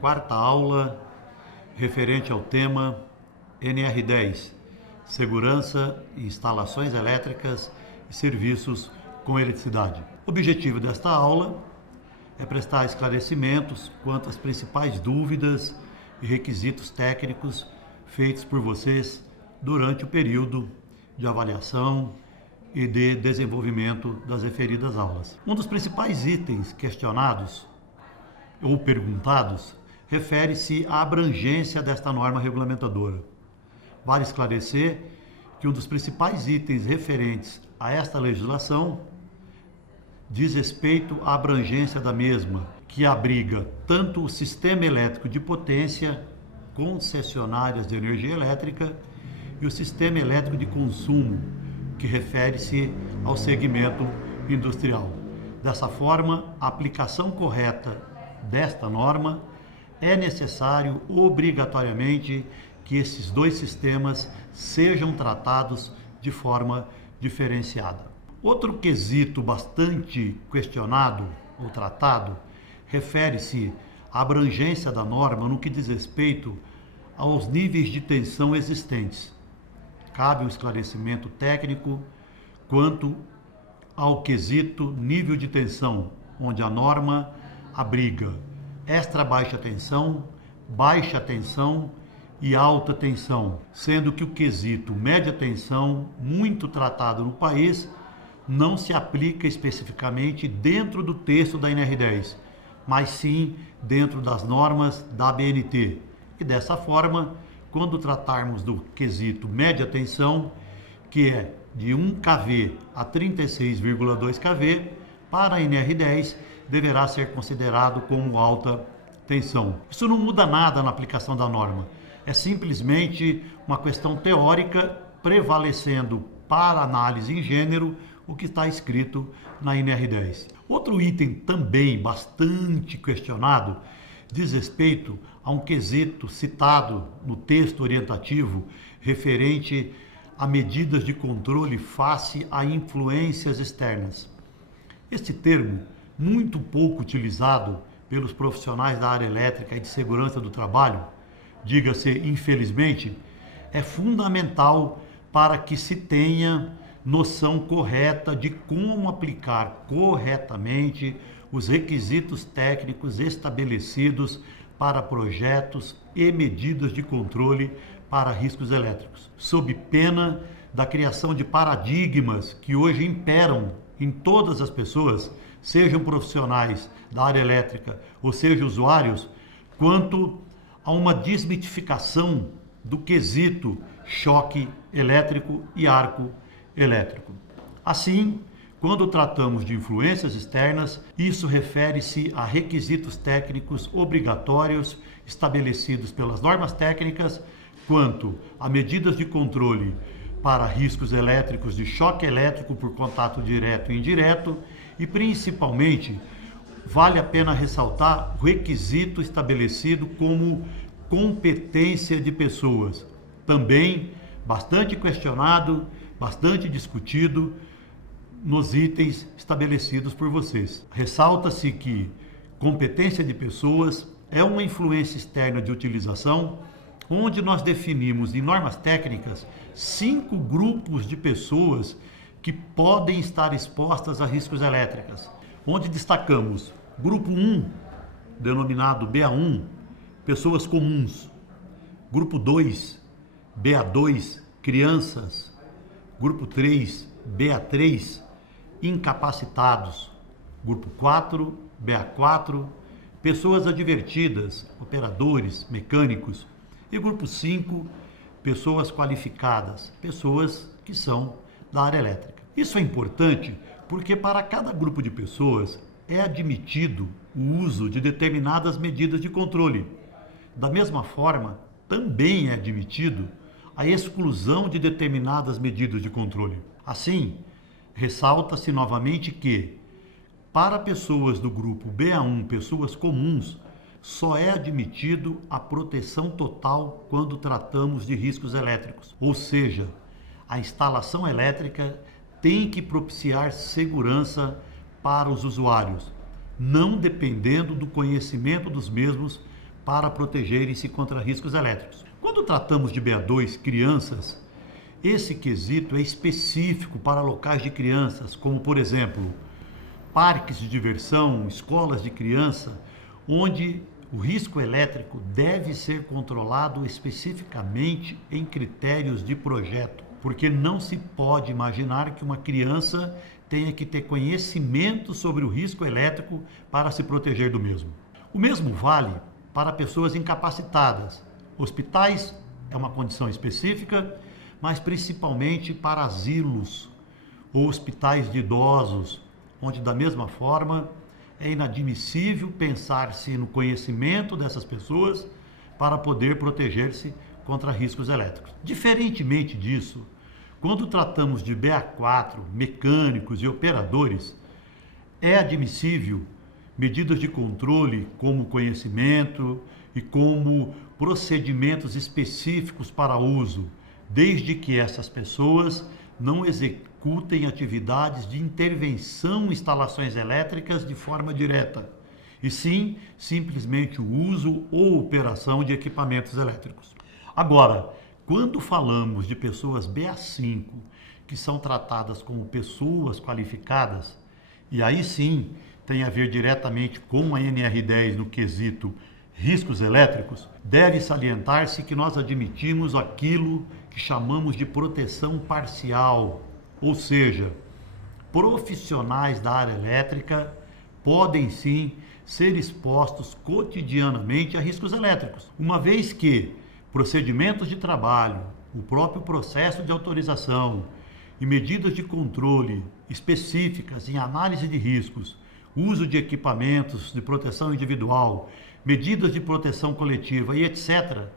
quarta aula referente ao tema NR10, Segurança e Instalações Elétricas e Serviços com Eletricidade. O objetivo desta aula é prestar esclarecimentos quanto às principais dúvidas e requisitos técnicos feitos por vocês durante o período de avaliação e de desenvolvimento das referidas aulas. Um dos principais itens questionados ou perguntados refere-se à abrangência desta norma regulamentadora. Vale esclarecer que um dos principais itens referentes a esta legislação diz respeito à abrangência da mesma, que abriga tanto o sistema elétrico de potência, concessionárias de energia elétrica, e o sistema elétrico de consumo, que refere-se ao segmento industrial. Dessa forma, a aplicação correta desta norma é necessário obrigatoriamente que esses dois sistemas sejam tratados de forma diferenciada. Outro quesito bastante questionado ou tratado refere-se à abrangência da norma no que diz respeito aos níveis de tensão existentes. Cabe um esclarecimento técnico quanto ao quesito nível de tensão, onde a norma abriga extra baixa tensão e alta tensão, sendo que o quesito média tensão, muito tratado no país, não se aplica especificamente dentro do texto da NR10, mas sim dentro das normas da ABNT. E dessa forma, quando tratarmos do quesito média tensão, que é de 1 kV a 36,2 kV, para a NR10 deverá ser considerado como alta tensão. Isso não muda nada na aplicação da norma, é simplesmente uma questão teórica prevalecendo para análise em gênero o que está escrito na NR10. Outro item também bastante questionado diz respeito a um quesito citado no texto orientativo referente a medidas de controle face a influências externas. Este termo, muito pouco utilizado pelos profissionais da área elétrica e de segurança do trabalho, diga-se infelizmente, é fundamental para que se tenha noção correta de como aplicar corretamente os requisitos técnicos estabelecidos para projetos e medidas de controle para riscos elétricos, sob pena da criação de paradigmas que hoje imperam em todas as pessoas, sejam profissionais da área elétrica ou sejam usuários, quanto a uma desmitificação do quesito choque elétrico e arco elétrico. Assim, quando tratamos de influências externas, isso refere-se a requisitos técnicos obrigatórios estabelecidos pelas normas técnicas quanto a medidas de controle para riscos elétricos de choque elétrico por contato direto e indireto e, principalmente, vale a pena ressaltar o requisito estabelecido como competência de pessoas, também bastante questionado, bastante discutido nos itens estabelecidos por vocês. Ressalta-se que competência de pessoas é uma influência externa de utilização, onde nós definimos em normas técnicas 5 grupos de pessoas que podem estar expostas a riscos elétricos, onde destacamos grupo 1, denominado BA1, pessoas comuns, grupo 2, BA2, crianças, grupo 3, BA3, incapacitados, grupo 4, BA4, pessoas advertidas, operadores, mecânicos, e grupo 5, pessoas qualificadas, pessoas que são da área elétrica. Isso é importante porque para cada grupo de pessoas é admitido o uso de determinadas medidas de controle. Da mesma forma, também é admitido a exclusão de determinadas medidas de controle. Assim, ressalta-se novamente que, para pessoas do grupo BA1, pessoas comuns, só é admitido a proteção total quando tratamos de riscos elétricos. Ou seja, a instalação elétrica tem que propiciar segurança para os usuários, não dependendo do conhecimento dos mesmos para protegerem-se contra riscos elétricos. Quando tratamos de BA2, crianças, esse quesito é específico para locais de crianças, como por exemplo, parques de diversão, escolas de criança, onde o risco elétrico deve ser controlado especificamente em critérios de projeto, porque não se pode imaginar que uma criança tenha que ter conhecimento sobre o risco elétrico para se proteger do mesmo. O mesmo vale para pessoas incapacitadas. Hospitais é uma condição específica, mas principalmente para asilos ou hospitais de idosos, onde da mesma forma é inadmissível pensar-se no conhecimento dessas pessoas para poder proteger-se contra riscos elétricos. Diferentemente disso, quando tratamos de BA4, mecânicos e operadores, é admissível medidas de controle como conhecimento e como procedimentos específicos para uso, desde que essas pessoas não executem atividades de intervenção em instalações elétricas de forma direta, e sim simplesmente o uso ou operação de equipamentos elétricos. Agora, quando falamos de pessoas BA5, que são tratadas como pessoas qualificadas, e aí sim tem a ver diretamente com a NR10 no quesito riscos elétricos, deve salientar-se que nós admitimos aquilo que chamamos de proteção parcial, ou seja, profissionais da área elétrica podem sim ser expostos cotidianamente a riscos elétricos, uma vez que procedimentos de trabalho, o próprio processo de autorização e medidas de controle específicas em análise de riscos, uso de equipamentos de proteção individual, medidas de proteção coletiva e etc.,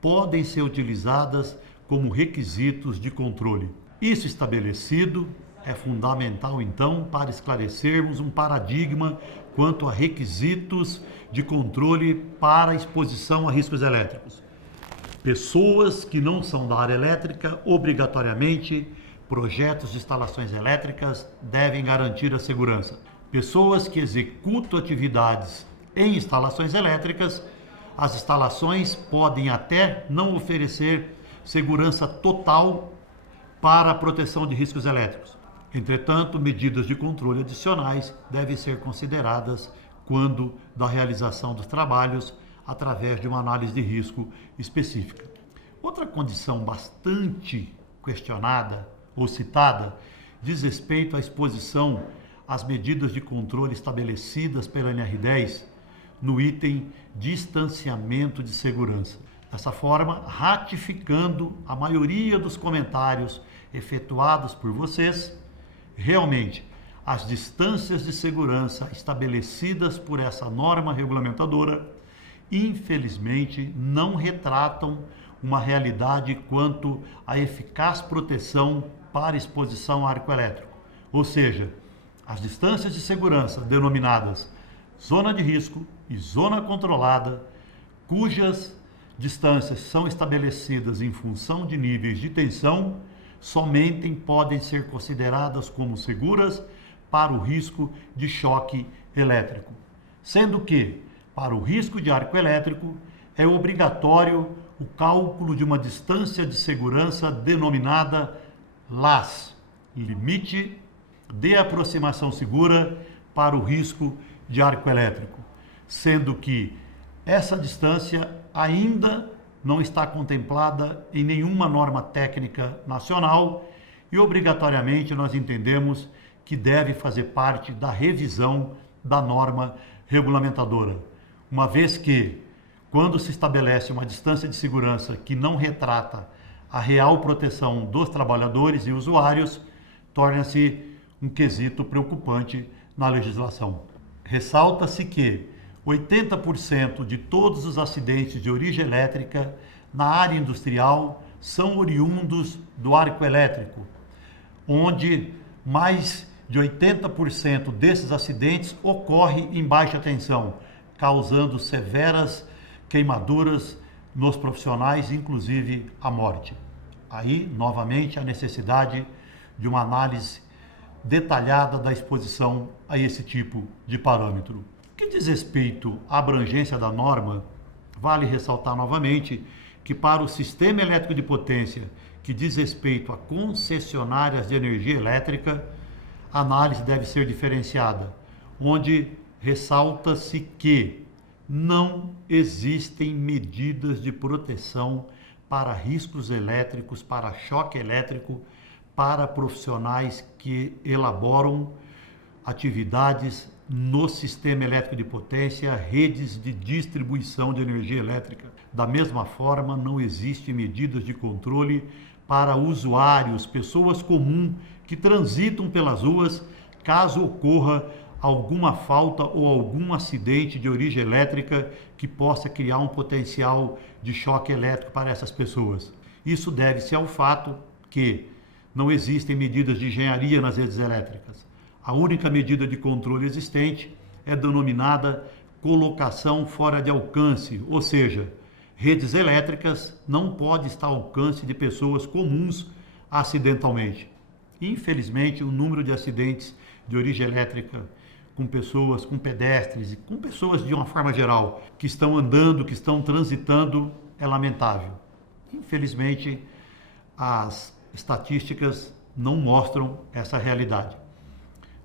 podem ser utilizadas como requisitos de controle. Isso estabelecido é fundamental, então, para esclarecermos um paradigma quanto a requisitos de controle para a exposição a riscos elétricos. Pessoas que não são da área elétrica, obrigatoriamente, projetos de instalações elétricas devem garantir a segurança. Pessoas que executam atividades em instalações elétricas, as instalações podem até não oferecer segurança total para a proteção de riscos elétricos. Entretanto, medidas de controle adicionais devem ser consideradas quando da realização dos trabalhos através de uma análise de risco específica. Outra condição bastante questionada ou citada diz respeito à exposição às medidas de controle estabelecidas pela NR10 no item distanciamento de segurança. Dessa forma, ratificando a maioria dos comentários efetuados por vocês, realmente, as distâncias de segurança estabelecidas por essa norma regulamentadora, infelizmente, não retratam uma realidade quanto à eficaz proteção para exposição a arco elétrico. Ou seja, as distâncias de segurança denominadas zona de risco e zona controlada, cujas distâncias são estabelecidas em função de níveis de tensão, somente podem ser consideradas como seguras para o risco de choque elétrico. Sendo que, para o risco de arco elétrico, é obrigatório o cálculo de uma distância de segurança denominada LAS, limite de aproximação segura para o risco de arco elétrico, sendo que essa distância ainda não está contemplada em nenhuma norma técnica nacional e obrigatoriamente nós entendemos que deve fazer parte da revisão da norma regulamentadora, uma vez que, quando se estabelece uma distância de segurança que não retrata a real proteção dos trabalhadores e usuários, torna-se um quesito preocupante na legislação. Ressalta-se que 80% de todos os acidentes de origem elétrica na área industrial são oriundos do arco elétrico, onde mais de 80% desses acidentes ocorre em baixa tensão, causando severas queimaduras nos profissionais, inclusive a morte. Aí, novamente, a necessidade de uma análise detalhada da exposição a esse tipo de parâmetro. O que diz respeito à abrangência da norma, vale ressaltar novamente que para o sistema elétrico de potência que diz respeito a concessionárias de energia elétrica, a análise deve ser diferenciada, onde ressalta-se que não existem medidas de proteção para riscos elétricos, para choque elétrico, para profissionais que elaboram atividades no sistema elétrico de potência, redes de distribuição de energia elétrica. Da mesma forma, não existem medidas de controle para usuários, pessoas comuns que transitam pelas ruas, caso ocorra alguma falta ou algum acidente de origem elétrica que possa criar um potencial de choque elétrico para essas pessoas. Isso deve-se ao fato que não existem medidas de engenharia nas redes elétricas. A única medida de controle existente é denominada colocação fora de alcance, ou seja, redes elétricas não podem estar ao alcance de pessoas comuns acidentalmente. Infelizmente, o número de acidentes de origem elétrica com pessoas, com pedestres e com pessoas de uma forma geral que estão andando, que estão transitando, é lamentável. Infelizmente, as estatísticas não mostram essa realidade.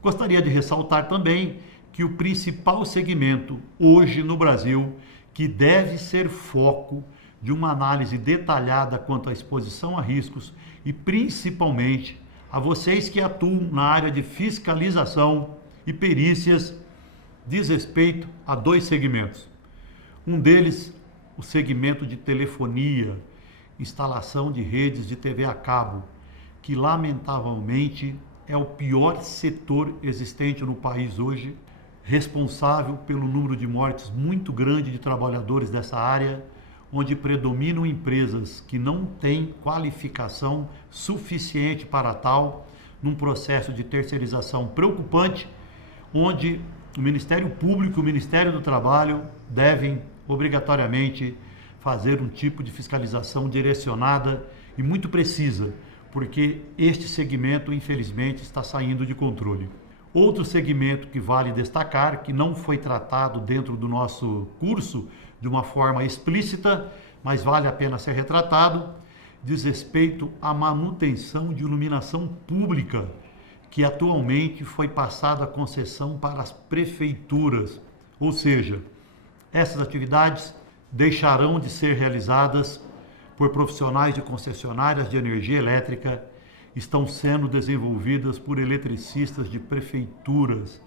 Gostaria de ressaltar também que o principal segmento hoje no Brasil, que deve ser foco de uma análise detalhada quanto à exposição a riscos e principalmente a vocês que atuam na área de fiscalização e perícias, diz respeito a dois segmentos. Um deles, o segmento de telefonia, instalação de redes de TV a cabo, que lamentavelmente é o pior setor existente no país hoje, responsável pelo número de mortes muito grande de trabalhadores dessa área, onde predominam empresas que não têm qualificação suficiente para tal, num processo de terceirização preocupante, onde o Ministério Público e o Ministério do Trabalho devem obrigatoriamente fazer um tipo de fiscalização direcionada e muito precisa, porque este segmento, infelizmente, está saindo de controle. Outro segmento que vale destacar, que não foi tratado dentro do nosso curso de uma forma explícita, mas vale a pena ser retratado, diz respeito à manutenção de iluminação pública, que atualmente foi passada a concessão para as prefeituras. Ou seja, essas atividades deixarão de ser realizadas por profissionais de concessionárias de energia elétrica, estão sendo desenvolvidas por eletricistas de prefeituras,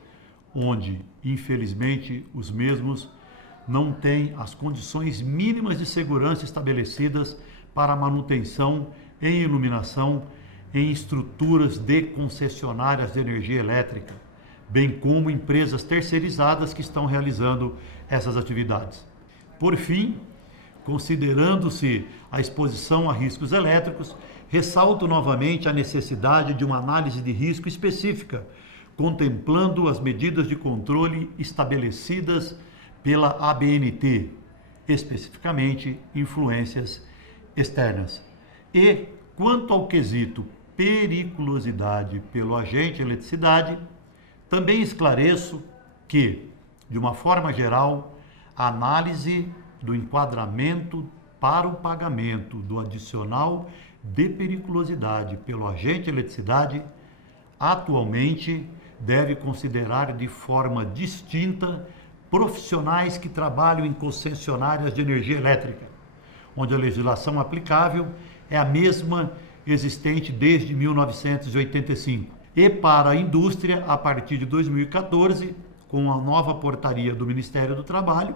onde, infelizmente, os mesmos não têm as condições mínimas de segurança estabelecidas para a manutenção em iluminação em estruturas de concessionárias de energia elétrica, bem como empresas terceirizadas que estão realizando essas atividades. Por fim, considerando-se a exposição a riscos elétricos, ressalto novamente a necessidade de uma análise de risco específica, contemplando as medidas de controle estabelecidas pela ABNT, especificamente influências externas. E, quanto ao quesito periculosidade pelo agente eletricidade, também esclareço que, de uma forma geral, a análise do enquadramento para o pagamento do adicional de periculosidade pelo agente eletricidade, atualmente deve considerar de forma distinta profissionais que trabalham em concessionárias de energia elétrica, onde a legislação aplicável é a mesma existente desde 1985. E para a indústria, a partir de 2014, com a nova portaria do Ministério do Trabalho,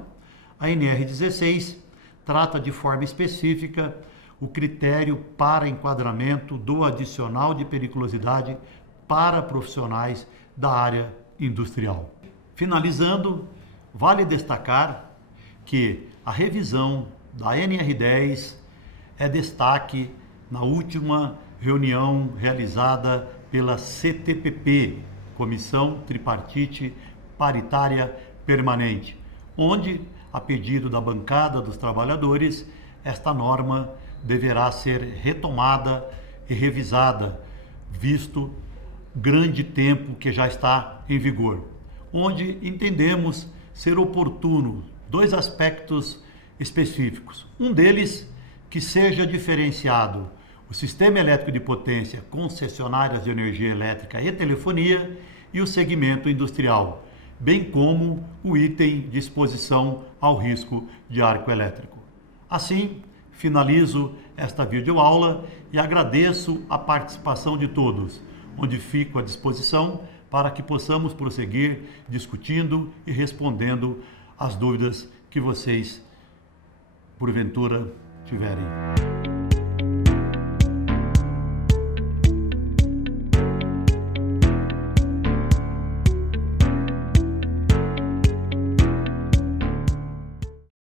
a NR16 trata de forma específica o critério para enquadramento do adicional de periculosidade para profissionais da área industrial. Finalizando, vale destacar que a revisão da NR10 é destaque na última reunião realizada pela CTPP, Comissão Tripartite Paritária Permanente, onde, a pedido da bancada dos trabalhadores, esta norma deverá ser retomada e revisada, visto grande tempo que já está em vigor, onde entendemos ser oportuno dois aspectos específicos. Um deles, que seja diferenciado o sistema elétrico de potência, concessionárias de energia elétrica e telefonia e o segmento industrial, bem como o item de exposição ao risco de arco elétrico. Assim, finalizo esta videoaula e agradeço a participação de todos, onde fico à disposição para que possamos prosseguir discutindo e respondendo as dúvidas que vocês, porventura, tiverem.